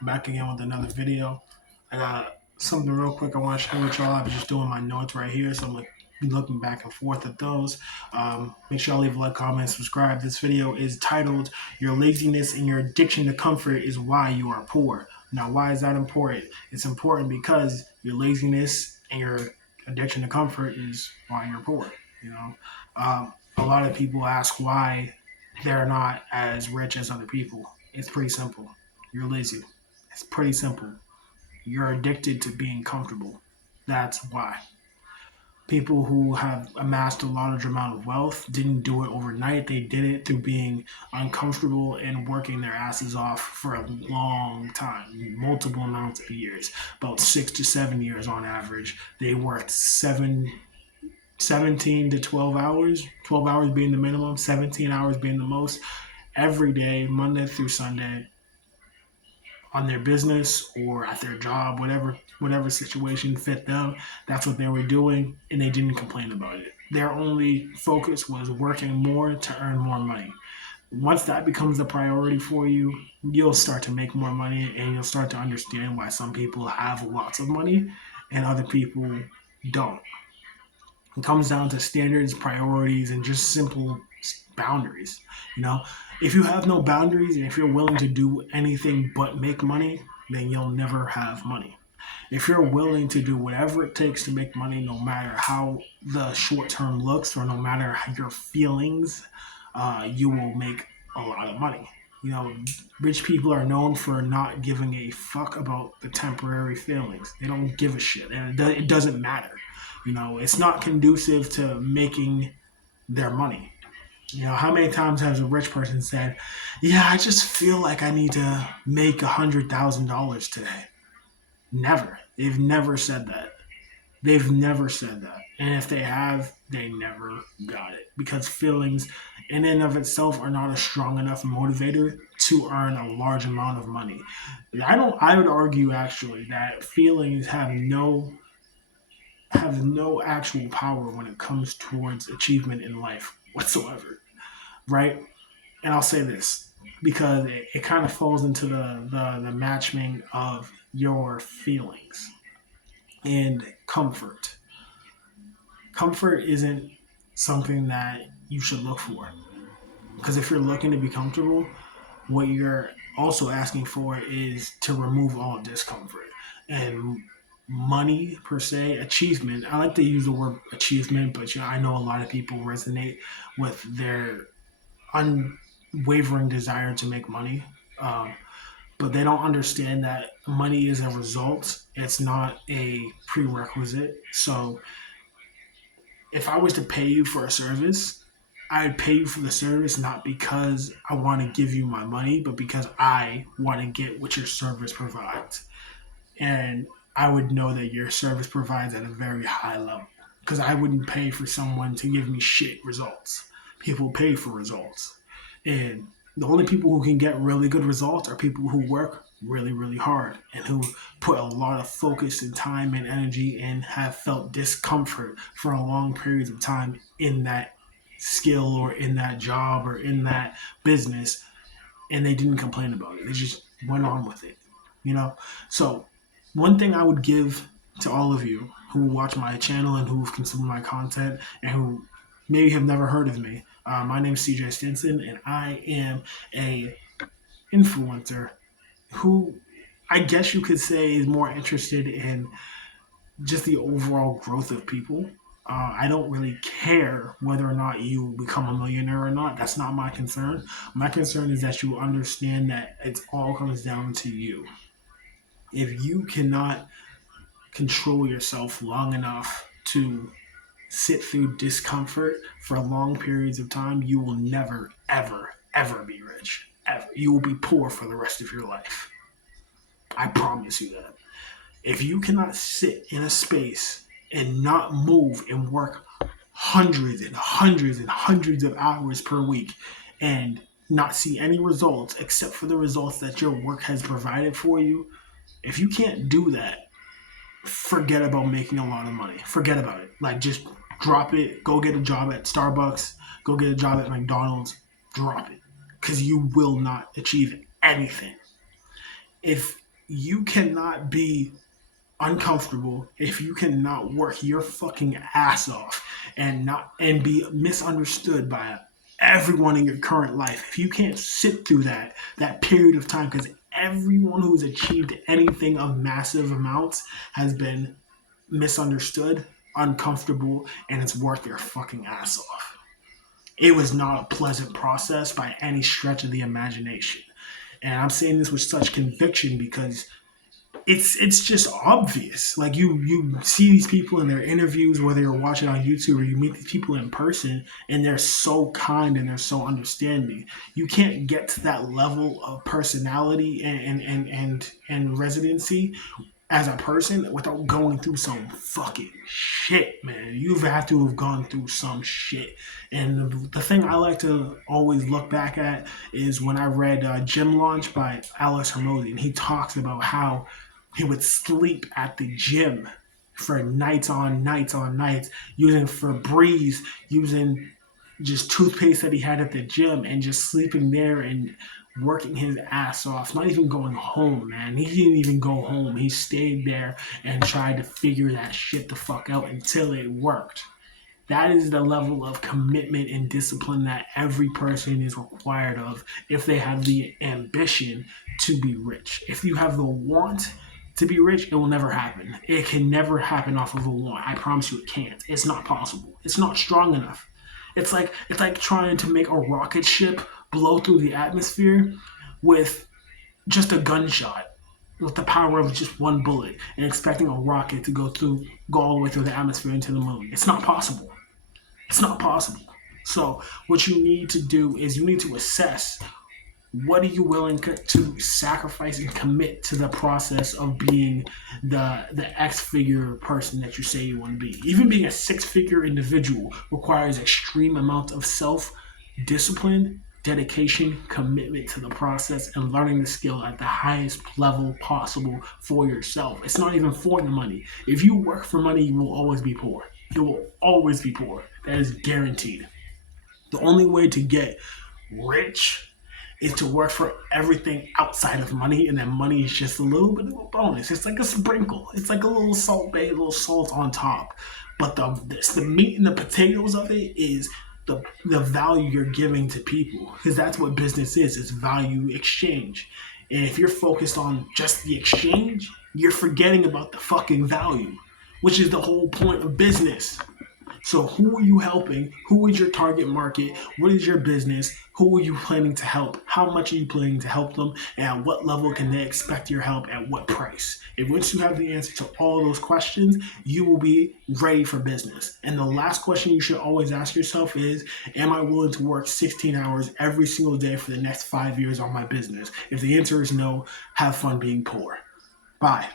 Back again with another video. I got something real quick I want to share with y'all. I'm just doing my notes right here, so I'm gonna be looking back and forth at those. Make sure y'all leave a like, comment, subscribe. This video is titled "Your Laziness and Your Addiction to Comfort is Why You Are Poor." Now, why is that important? It's important because your laziness and your addiction to comfort is why you're poor. You know, a lot of people ask why they're not as rich as other people. It's pretty simple. You're lazy. It's pretty simple. You're addicted to being comfortable. That's why. People who have amassed a large amount of wealth didn't do it overnight. They did it through being uncomfortable and working their asses off for a long time, multiple amounts of years, about 6 to 7 years on average. They worked 17 to 12 hours, 12 hours being the minimum, 17 hours being the most, every day, Monday through Sunday, on their business or at their job, whatever situation fit them. That's what they were doing, and they didn't complain about it. Their only focus was working more to earn more money. Once that becomes a priority for you, you'll start to make more money, and you'll start to understand why some people have lots of money and other people don't. It comes down to standards, priorities, and just simple boundaries. You know, if you have no boundaries and if you're willing to do anything but make money, then you'll never have money. If you're willing to do whatever it takes to make money, no matter how the short term looks or no matter your feelings, you will make a lot of money. You know, rich people are known for not giving a fuck about the temporary feelings. They don't give a shit, and it doesn't matter. You know, it's not conducive to making their money. You know, how many times has a rich person said, "Yeah, I just feel like I need to make $100,000 today"? Never. They've never said that. They've never said that. And if they have, they never got it. Because feelings in and of itself are not a strong enough motivator to earn a large amount of money. I would argue actually that feelings have no actual power when it comes towards achievement in life whatsoever. Right? And I'll say this because it kind of falls into the matching of your feelings and comfort. Comfort isn't something that you should look for. Because if you're looking to be comfortable, what you're also asking for is to remove all discomfort. And money, per se, achievement. I like to use the word achievement, but I know a lot of people resonate with their unwavering desire to make money. Um, but they don't understand that money is a result, it's not a prerequisite. So if I was to pay you for a service, I'd pay you for the service not because I want to give you my money, but because I want to get what your service provides. And I would know that your service provides at a very high level because I wouldn't pay for someone to give me shit results. People pay for results. And the only people who can get really good results are people who work really, really hard and who put a lot of focus and time and energy and have felt discomfort for a long periods of time in that skill or in that job or in that business, and they didn't complain about it. They just went on with it, you know? So, one thing I would give to all of you who watch my channel and who've consumed my content and who maybe have never heard of me, my name is CJ Stinson, and I am a influencer who I guess you could say is more interested in just the overall growth of people. I don't really care whether or not you become a millionaire or not. That's not my concern. My concern is that you understand that it all comes down to you. If you cannot control yourself long enough to sit through discomfort for long periods of time, you will never, ever, ever be rich. Ever. You will be poor for the rest of your life. I promise you that. If you cannot sit in a space and not move and work hundreds and hundreds and hundreds of hours per week and not see any results except for the results that your work has provided for you, if you can't do that, forget about making a lot of money. Forget about it. Like, just drop it. Go get a job at Starbucks. Go get a job at McDonald's. Drop it. Because you will not achieve anything. If You cannot be uncomfortable if you cannot work your fucking ass off and be misunderstood by everyone in your current life. If you can't sit through that period of time, because everyone who's achieved anything of massive amounts has been misunderstood, uncomfortable, and it's worth their fucking ass off. It was not a pleasant process by any stretch of the imagination. And I'm saying this with such conviction because it's just obvious. Like you see these people in their interviews, whether you're watching on YouTube or you meet these people in person, and they're so kind and they're so understanding. You can't get to that level of personality and residency as a person without going through some fucking shit, man. You've had to have gone through some shit. And the thing I like to always look back at is when I read Gym Launch by Alex Hermosi, and he talks about how he would sleep at the gym for nights on nights on nights, using Febreze, using just toothpaste that he had at the gym, and just sleeping there and working his ass off, not even going home, man. He didn't even go home. He stayed there and tried to figure that shit the fuck out until it worked. That is the level of commitment and discipline that every person is required of if they have the ambition to be rich. If you have the want to be rich, it will never happen. It can never happen off of a want. I promise you it can't. It's not possible. It's not strong enough. It's like trying to make a rocket ship blow through the atmosphere with just a gunshot, with the power of just one bullet, and expecting a rocket to go all the way through the atmosphere into the moon. It's not possible. It's not possible. So what you need to do is you need to assess what are you willing to sacrifice and commit to the process of being the X figure person that you say you want to be. Even being a six figure individual requires extreme amounts of self discipline, dedication, commitment to the process, and learning the skill at the highest level possible for yourself. It's not even for the money. If you work for money, you will always be poor. You will always be poor. That is guaranteed. The only way to get rich is to work for everything outside of money, and then money is just a little bit of a bonus. It's like a sprinkle. It's like a little salt bay, a little salt on top. But the meat and the potatoes of it is the value you're giving to people, because that's what business is. It's value exchange. And if you're focused on just the exchange, you're forgetting about the fucking value, which is the whole point of business. So who are you helping? Who is your target market? What is your business? Who are you planning to help? How much are you planning to help them? And at what level can they expect your help? At what price? And once you have the answer to all those questions, you will be ready for business. And the last question you should always ask yourself is, am I willing to work 16 hours every single day for the next 5 years on my business? If the answer is no, have fun being poor. Bye.